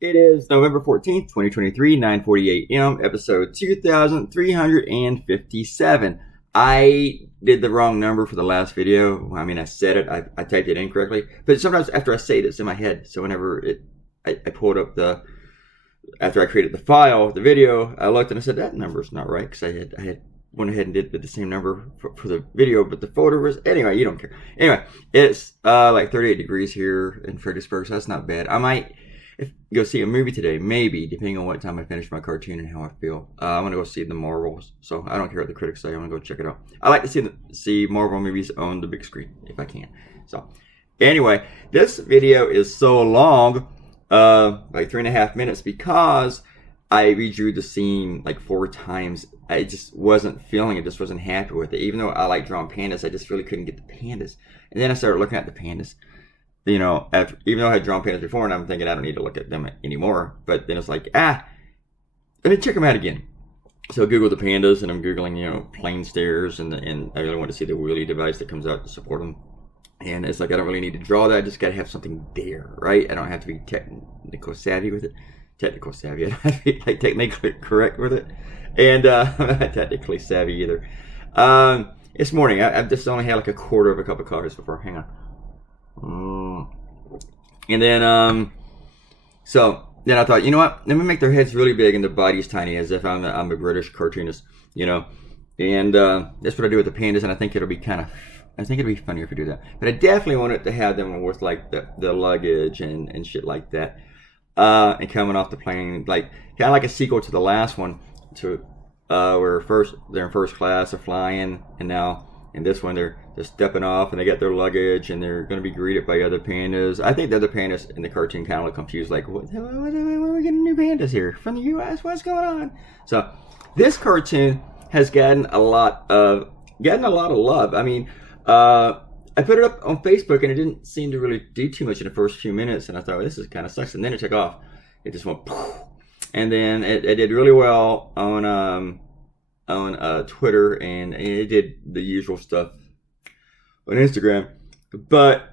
It is November 14th, 2023, 9:40 a.m., episode 2357. I did the wrong number for the last video. I mean, I said it, I typed it incorrectly, but sometimes after I say it, it's in my head. So whenever I pulled up after I created the file, the video, I looked and I said, that number's not right, because I had went ahead and did the same number for the video, but the folder was, anyway, you don't care. Anyway, it's like 38 degrees here in Fredericksburg, so that's not bad. I might go see a movie today, maybe, depending on what time I finish my cartoon and how I feel. I'm going to go see the Marvels, so I don't care what the critics say. I'm going to go check it out. I like to see Marvel movies on the big screen, if I can. So, anyway, this video is so long, like 3.5 minutes, because I redrew the scene like 4 times. I just wasn't feeling it, just wasn't happy with it. Even though I like drawing pandas, I just really couldn't get the pandas. And then I started looking at the pandas. You know, even though I had drawn pandas before, and I'm thinking I don't need to look at them anymore. But then it's like, let me check them out again. So I Googled the pandas, and I'm Googling, plane stairs, and I really want to see the wheelie device that comes out to support them. And it's like, I don't really need to draw that. I just got to have something there, right? I don't have to be technical savvy with it. Technical savvy. I don't have to be like technically correct with it. And I'm not technically savvy either. It's morning. I've just only had like a quarter of a cup of coffee so far. Hang on. And then, so then I thought, you know what? Let me make their heads really big and their bodies tiny, as if I'm a British cartoonist, And that's what I do with the pandas, and I think it'll be funnier if we do that. But I definitely wanted to have them with like the luggage and shit like that, and coming off the plane, like kind of like a sequel to the last one, to where they're in first class, they're flying, and now in this one they're stepping off and they got their luggage and they're going to be greeted by other pandas. I think the other pandas in the cartoon kind of look confused, like, what are we getting new pandas here from the US? What's going on? So this cartoon has gotten a lot of love. I mean, I put it up on Facebook and it didn't seem to really do too much in the first few minutes, and I thought, well, this is kind of sucks. And then it took off. It just went poof. And then it did really well on Twitter, and it did the usual stuff on Instagram. But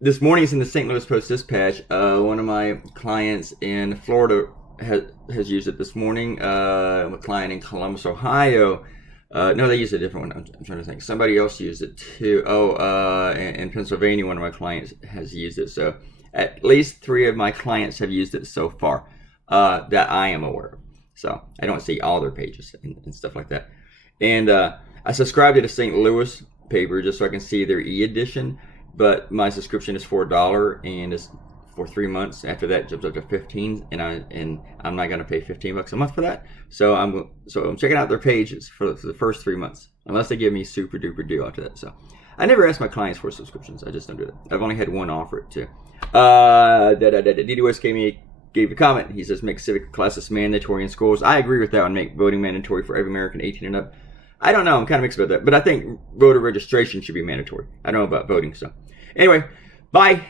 this morning, it's in the St. Louis Post-Dispatch. One of my clients in Florida has used it this morning. A client in Columbus, Ohio. No, they used a different one. I'm trying to think. Somebody else used it too. In Pennsylvania, one of my clients has used it. So at least 3 of my clients have used it so far, that I am aware of. So I don't see all their pages and stuff like that. And I subscribed to the St. Louis paper just so I can see their e-edition. But my subscription is $4, and it's for 3 months. After that, it jumps up to $15, and I'm not going to pay $15 a month for that. So I'm checking out their pages for the first 3 months, unless they give me super duper deal after that. So I never ask my clients for subscriptions. I just don't do that. I've only had one offer it too. DDWS gave a comment. He says, make civic classes mandatory in schools. I agree with that one. Make voting mandatory for every American 18 and up. I don't know. I'm kind of mixed about that. But I think voter registration should be mandatory. I don't know about voting. So anyway, bye.